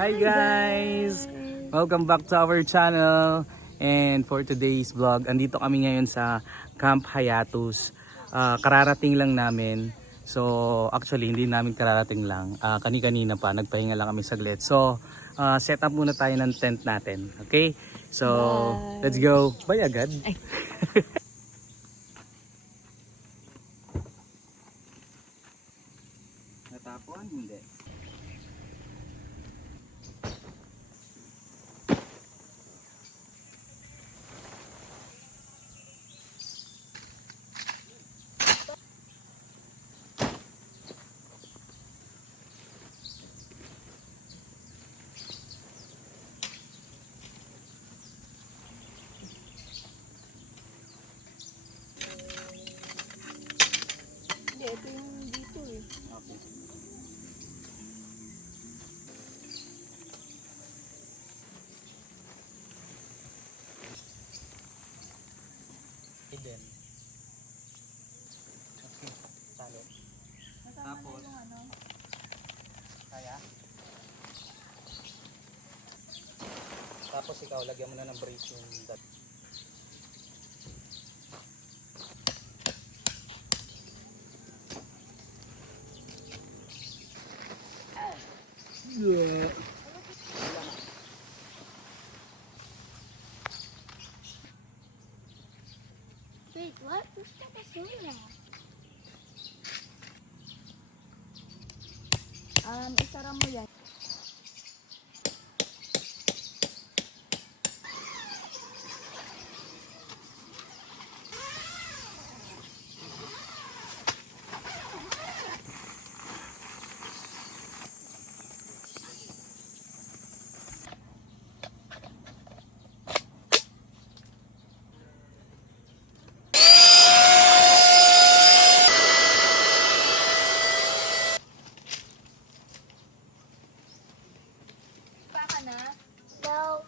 Hi guys! Welcome back to our channel. And for today's vlog, andito kami ngayon sa Camp Hayatus. Kararating lang namin. So actually hindi namin kararating lang. Kani-kanina pa, nagpahinga lang kami saglit. So set up muna tayo ng tent natin. Okay? So let's go. Bye agad. Natapon? Hindi. Hindi, ito yung dito eh. Okay. Hidden. Okay, talo. Tapos, kaya? Tapos ikaw, lagyan mo na ng brace yung dot. Wait, what? Gusto ka sila? Isara mo yan. Baka na? No.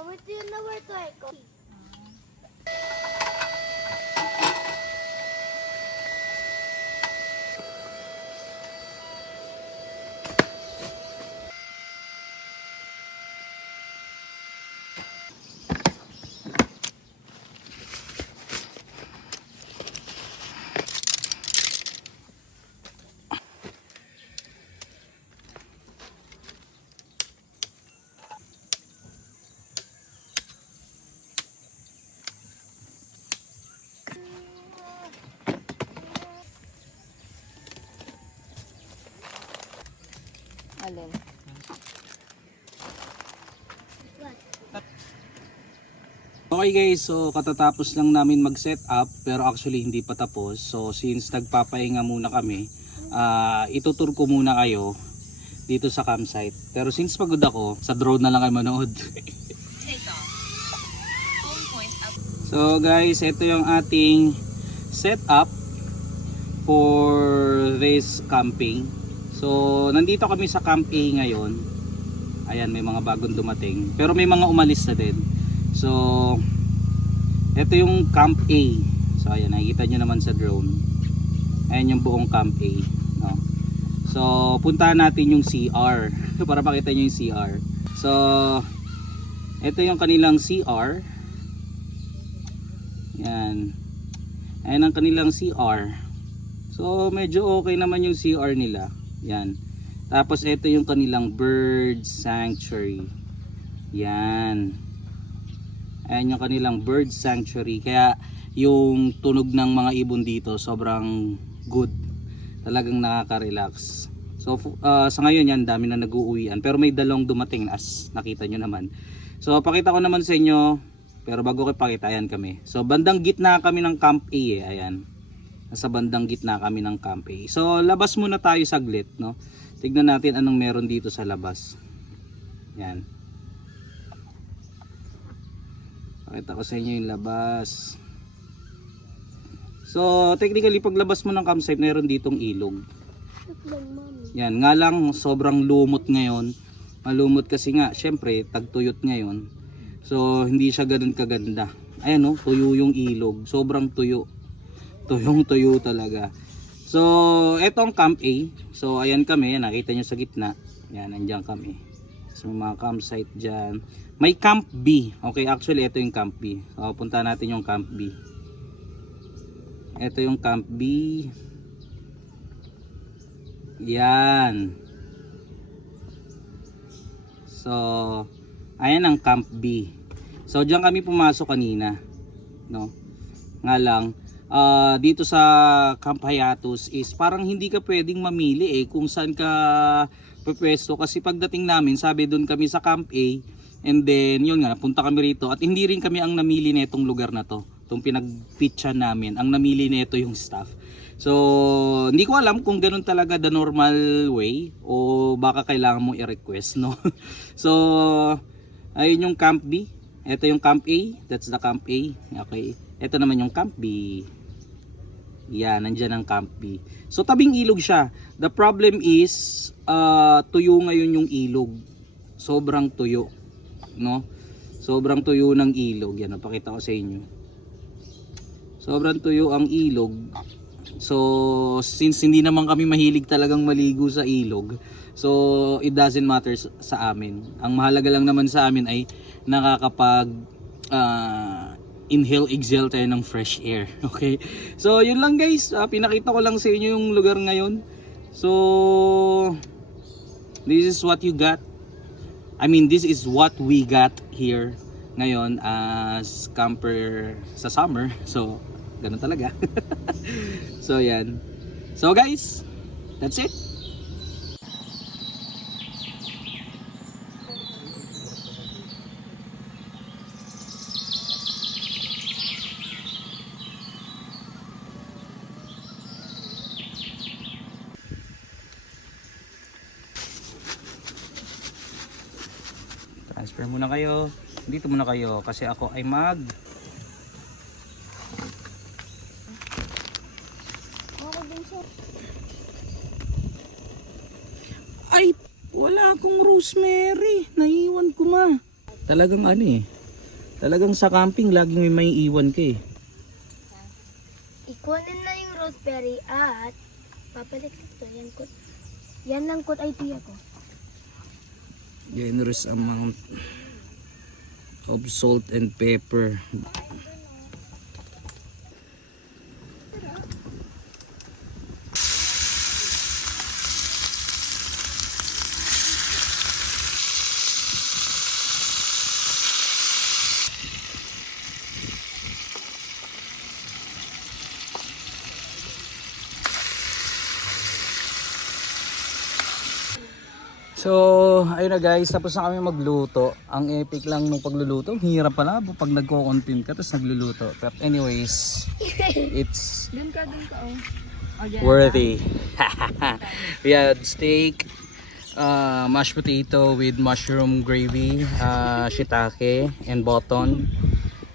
What do you know where to go? Alin? Okay guys, so katatapos lang namin mag-set up pero actually hindi pa tapos. So since nagpapahinga muna kami, itutur ko muna kayo dito sa campsite. Pero since pagod ako, sa drone na lang kayo manood. So guys, ito yung ating setup for this camping. So nandito kami sa Camp A ngayon. Ayan, may mga bagong dumating. Pero may mga umalis na din. So ito yung Camp A. So ayan, nakikita nyo naman sa drone. Ayan yung buong Camp A, no? So puntahan natin yung CR para pakita nyo yung CR. So ito yung kanilang CR. Yan. Ayan ang kanilang CR. So medyo okay naman yung CR nila. Yan. Tapos ito yung kanilang bird sanctuary. Yan. Ayan yung kanilang bird sanctuary. Kaya yung tunog ng mga ibon dito sobrang good. Talagang nakaka-relax. So sa ngayon yan, dami na nag-uuwian. Pero may dalawang dumating as nakita nyo naman. So pakita ko naman sa inyo. Pero bago ko ipakita, ayan kami. So bandang gitna kami ng Camp A eh. Ayan. Nasa bandang gitna kami ng Camp A. So labas muna tayo saglit, no? Tignan natin anong meron dito sa labas. Yan. Pakita ko sa inyo yung labas. So technically paglabas mo ng campsite, meron ditong ilog. Yan, nga lang sobrang lumot ngayon. Malumot kasi nga, syempre tagtuyot ngayon. So hindi siya ganun kaganda. Ayan, no, tuyo yung ilog. Sobrang tuyo. Tuyong tuyo talaga. So, eto ang Camp A. So, ayan kami. Nakita nyo sa gitna. Yan, nandiyan kami. So, may mga campsite dyan. May Camp B. Okay, actually, ito yung Camp B. So, punta natin yung Camp B. Ito yung Camp B. Yan. So, ayan ang Camp B. So, diyan kami pumasok kanina. No? Nga lang, dito sa Camp Hayatus is parang hindi ka pwedeng mamili kung saan ka pwesto. Kasi pagdating namin, sabi doon kami sa Camp A. And then, yun nga, punta kami rito. At hindi rin kami ang namili na itong lugar na to. Itong pinag-pitchan namin. Ang namili na ito yung staff. So, hindi ko alam kung ganun talaga the normal way o baka kailangan mo i-request, no? So, ayun yung Camp B. Ito yung Camp A. That's the Camp A. Okay. Ito naman yung Camp B. Yan, nandyan ang Camp B. So, tabing ilog siya. The problem is, tuyo ngayon yung ilog. Sobrang tuyo, no? Sobrang tuyo ng ilog. Yan, napakita ko sa inyo. Sobrang tuyo ang ilog. So, since hindi naman kami mahilig talagang maligo sa ilog, so it doesn't matter sa amin. Ang mahalaga lang naman sa amin ay nakakapag inhale, exhale tayo ng fresh air. Okay? So, yun lang guys. Pinakita ko lang sa inyo yung lugar ngayon. So, this is what you got. I mean, this is what we got here ngayon as camper sa summer. So, ganun talaga. So, yan. So, guys, that's it. Transfer muna kayo. Dito muna kayo kasi ako ay Ay, wala akong rosemary. Naiwan ko ma. Talagang talagang sa camping laging may maiiwan ka Ikunin na yung rosemary at papalit ito. Yan lang kot idea ko. Generous amount of salt and pepper. So, ayun na guys, tapos na kami magluto. Ang epic lang nung pagluluto. Hirap pala pag nagko-content ka tapos nagluluto. But anyways, it's worthy. We had steak, mashed potato with mushroom gravy, shiitake and button.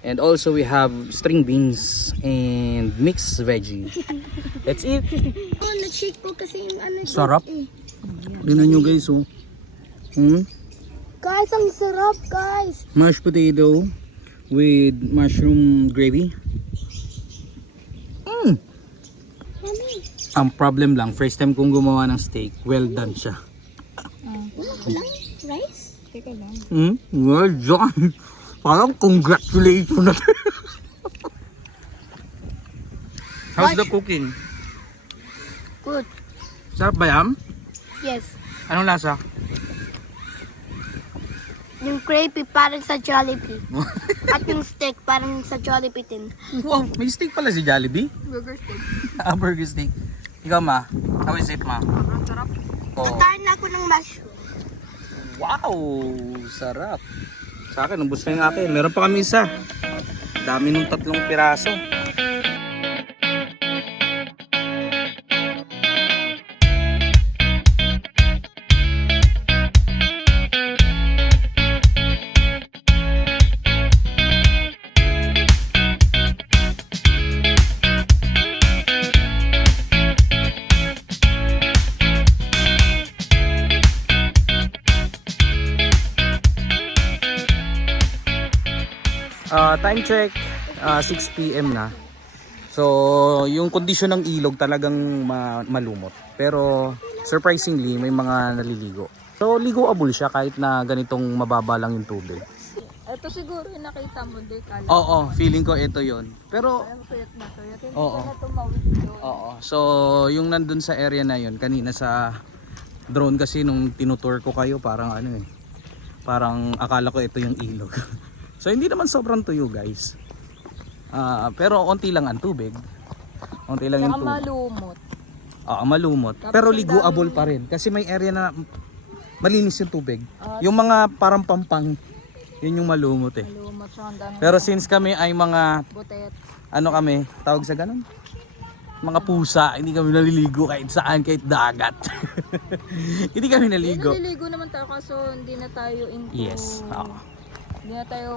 And also we have string beans and mixed veggie. That's it. Oh, na-shake ko kasi yung ano. Sarap. Tingnan nyo guys, oh. Guys, ang sarap, guys. Mashed potato with mushroom gravy. Yummy. Ang problem lang, first time kong gumawa ng steak, well done siya. Wala rice? Teka lang. Well done. Parang congratulations. How's the cooking? Good. Sarap ba yan? Yes. Anong lasa? Yung gravy parang sa Jollibee. At yung steak parang sa Jollibee din. Wow, may steak pala si Jollibee. Burger steak. Burger steak. Ikaw ma, how is it ma? Sarap. Oh. Kakain na ako ng mushroom. Wow, sarap. Sa akin, ubos na yung akin. Meron pa kami isa. Dami nung 3 piraso. Time check, 6 PM na. So, yung kondisyon ng ilog talagang malumot. Pero, surprisingly, may mga naliligo. So, ligoable siya kahit na ganitong mababa lang yung tubig. Ito siguro yung nakita mo, di kala. Oo, feeling ko ito yon. Pero, Parang tuyot na tuyot. Hindi Oo. ka na tumawid doon. oo. So, yung nandun sa area na yon kanina sa drone kasi nung tinutour ko kayo, parang ano eh. Parang akala ko ito yung ilog. So, hindi naman sobrang tuyo, guys. Pero onti lang ang tubig. Onti lang yung Saka tubig. malumot. Malumot. Tapos Pero ang liguable daming- pa rin. Kasi may area na malinis yung tubig. Ah, Yung mga parang pampang, yun yung malumot eh. Malumot siya. Ang dami. Pero since kami ay mga, Butet. ano kami, tawag sa ganun? Mga pusa, hindi kami naliligo kahit saan, kahit dagat. Hindi kami naligo. Naliligo naman tayo kaso hindi na tayo into... Yes. Oo. Hindi na tayo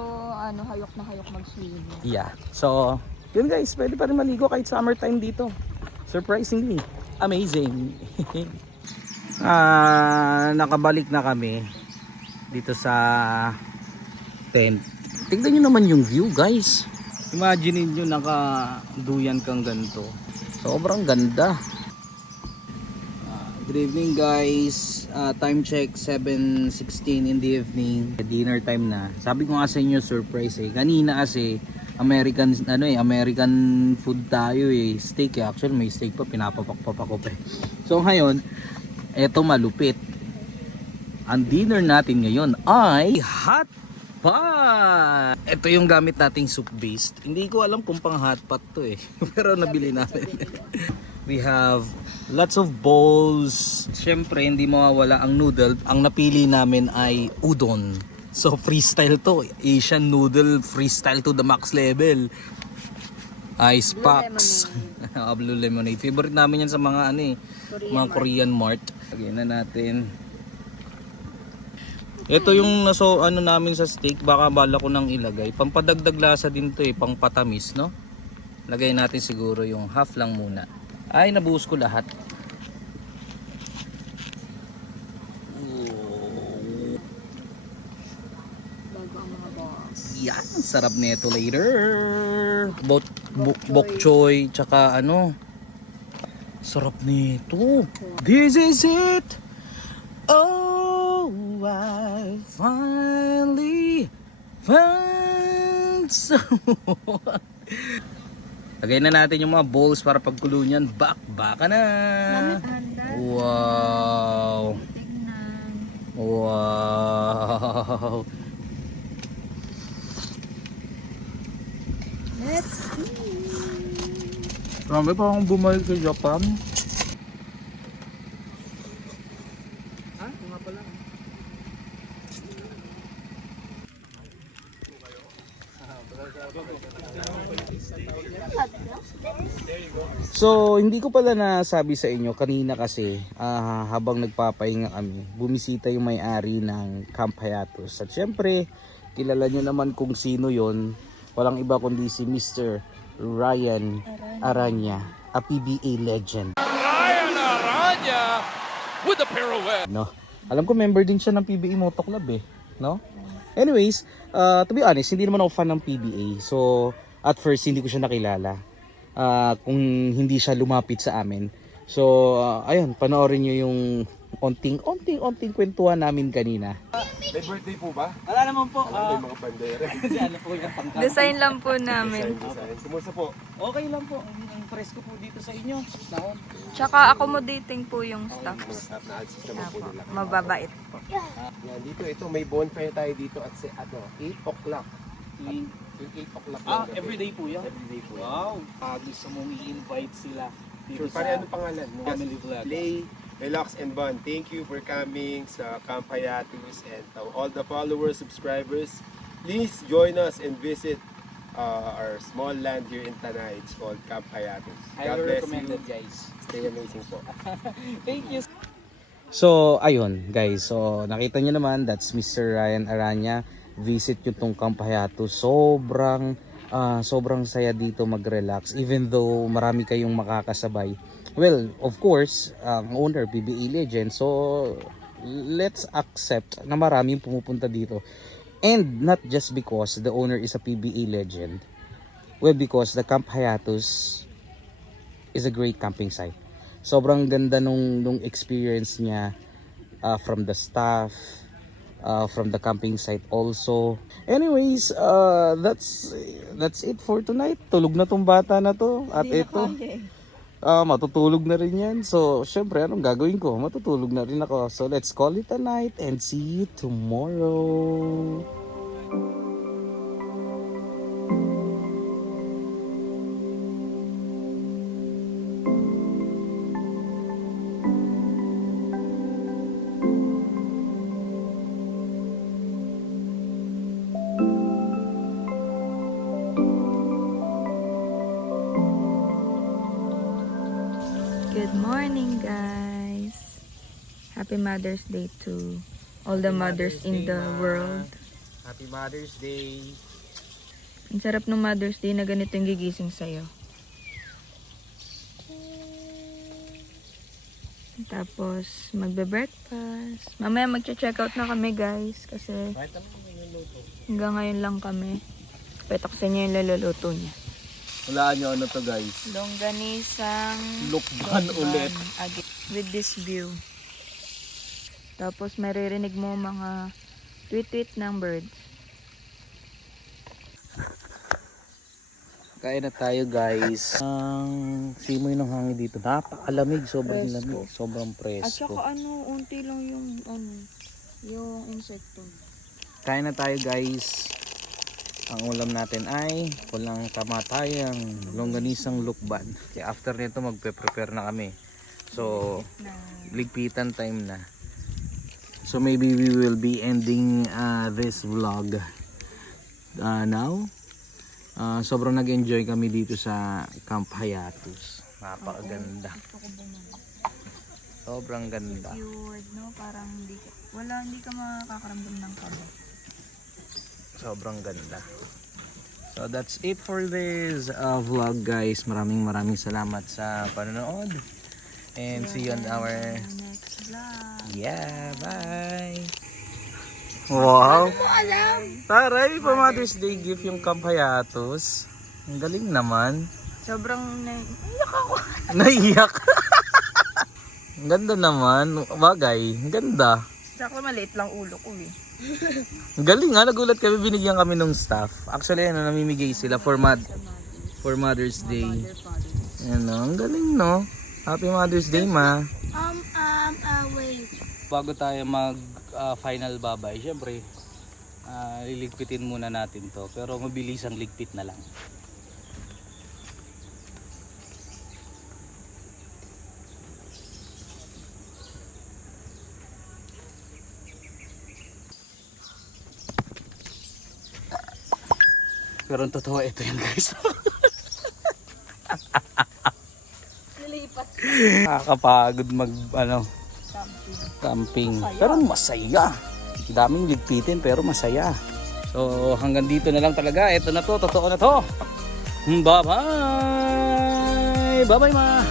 hayok na hayok mag-swimming. Yeah. So, yun guys, pwede pa rin maligo kahit summertime dito. Surprisingly, amazing. Nakabalik na kami dito sa tent. Tingnan nyo naman yung view, guys. Imagine nyo nakaduyan kang ganito. Sobrang ganda. Good evening, guys. Time check 7:16 in the evening. Dinner time na. Sabi ko nga sa inyo, surprise eh. Kanina kasi American food tayo eh. Steak eh. Actually may steak pa, pinapapak-papak ko pa. So ngayon, eto malupit. Ang dinner natin ngayon ay hot pot. Ito yung gamit nating soup based. Hindi ko alam kung pang hot pot to eh. Pero nabili natin. We have lots of bowls. Siyempre hindi mawawala ang noodle. Ang napili namin ay udon. So freestyle to. Asian noodle freestyle to the max level. Ice packs. Blue lemonade. Favorite namin yan sa mga mga Korean mart. Lagyan na natin. Ito yung namin sa steak, baka bala ko nang ilagay. Pampadagdag lasa din to eh, pang patamis, no? Lagay natin siguro yung half lang muna. Ay, nabuhos ko lahat. Bago ang mga boss. Yan, sarap nito later. Bok choy, tsaka sarap nito. This is it. Oh, I finally found someone. Lagay na natin yung mga bowls para pagkulo niyan. Baka na. Wow. Tingnan. Wow. Let's see. Grabe, parang bumalik sa Japan. So, hindi ko pala nasabi sa inyo kanina kasi habang nagpapahinga kami, bumisita yung may-ari ng Camp Hayatus. At syempre, kilala nyo naman kung sino yon. Walang iba kundi si Mr. Ryan Aranya, a PBA legend. Ryan Aranya with a pirouette. No? Alam ko member din siya ng PBA Moto Club eh. No? Anyways, to be honest, hindi naman ako fan ng PBA. So, at first, hindi ko siya nakilala. Kung hindi siya lumapit sa amin. So, ayun, panoorin nyo yung onting kwentuhan namin kanina. May birthday po ba? Wala naman po. May mga bandera. Ano po yung pangkat? Design lang po namin. Kumusta po? Okay lang po. Ang presko po dito sa inyo. Naon. Tsaka accommodating po yung staff. Staff na ads naman po nila. Mababait po. Yan, dito may bonfire tayo dito at 8 o'clock. Yung 8 o'clock. ng gabi. Everyday po yan. Everyday po yan. Wow. Gusto mong i-invite sila dito Sure, pare, ano pangalan? family vlog. Play, relax, and bond. Thank you for coming sa Camp Hayatus and to all the followers, subscribers. Please join us and visit our small land here in Tanay. It's called Camp Hayatus. God Highly bless recommended, you. guys. Stay amazing po. Thank you. So, ayun guys. So, nakita nyo naman, that's Mr. Ryan Aranya. Visit nyo tong Camp Hayatus. Sobrang saya dito mag-relax. Even though marami kayong makakasabay. Well, of course, ang owner, PBA legend. So, let's accept na maraming pumupunta dito. And not just because the owner is a PBA legend. Well, because the Camp Hayatus is a great camping site. Sobrang ganda nung experience niya, from the staff, from the camping site also. Anyways, that's it for tonight. Tulog na tong bata na to. At ito, matutulog na rin yan. So, syempre, anong gagawin ko? Matutulog na rin ako. So, let's call it a night and see you tomorrow. Good morning, guys. Happy Mother's Day to all the mothers in the world. Happy Mother's Day. Ang sarap ng Mother's Day na ganito yung gigising sa'yo. Tapos, magbe-breakfast. Mamaya magche-check out na kami, guys. Kasi hanggang ngayon lang kami. Petaksin niya yung laluluto niya. Hulaan nyo ano to, guys. Longganisang Lukban ulit. with this view. Tapos maririnig mo mga tweet-tweet ng birds. Kain na tayo, guys. Ang simoy ng hangin dito. Napakalamig. Sobrang lamig. Sobrang At presko. saka unti lang yung insekto. Kain na tayo, guys. Ang ulam natin ay walang kamatayang longganisang lukban. Kaya after nito magpe-prepare na kami. So, ligpitan time na. So maybe we will be ending this vlog now. Sobrang nag-enjoy kami dito sa Camp Hayatus. Napakaganda. Sobrang ganda. Secured, no? Parang hindi ka makakaramdam ng kaba. Sobrang ganda. So that's it for this vlog, guys. Maraming salamat sa panonood. And see you on our Next vlog. yeah, bye. Wow. Taray, pa Mother's Day gift yung Camp Hayatus. Ang galing naman. Sobrang naiyak ako. Naiyak. Ang ganda naman. Bagay, ang ganda. Saka maliit lang ulo ko eh. Ang galing ha, nagulat kami, binigyan kami ng staff. Actually, namimigay sila for Mother's Day. Ang galing, no? Happy Mother's Day, ma. Wait. Bago tayo mag final babay, syempre, liligpitin muna natin to. Pero mabilis ang ligpit na lang. Pero ang totoo, ito yan, guys. Nakakapagod mag camping. Pero masaya. Daming ligpitin pero masaya. So hanggang dito na lang talaga. Ito na to, totoo na to. Bye bye. Bye bye, ma.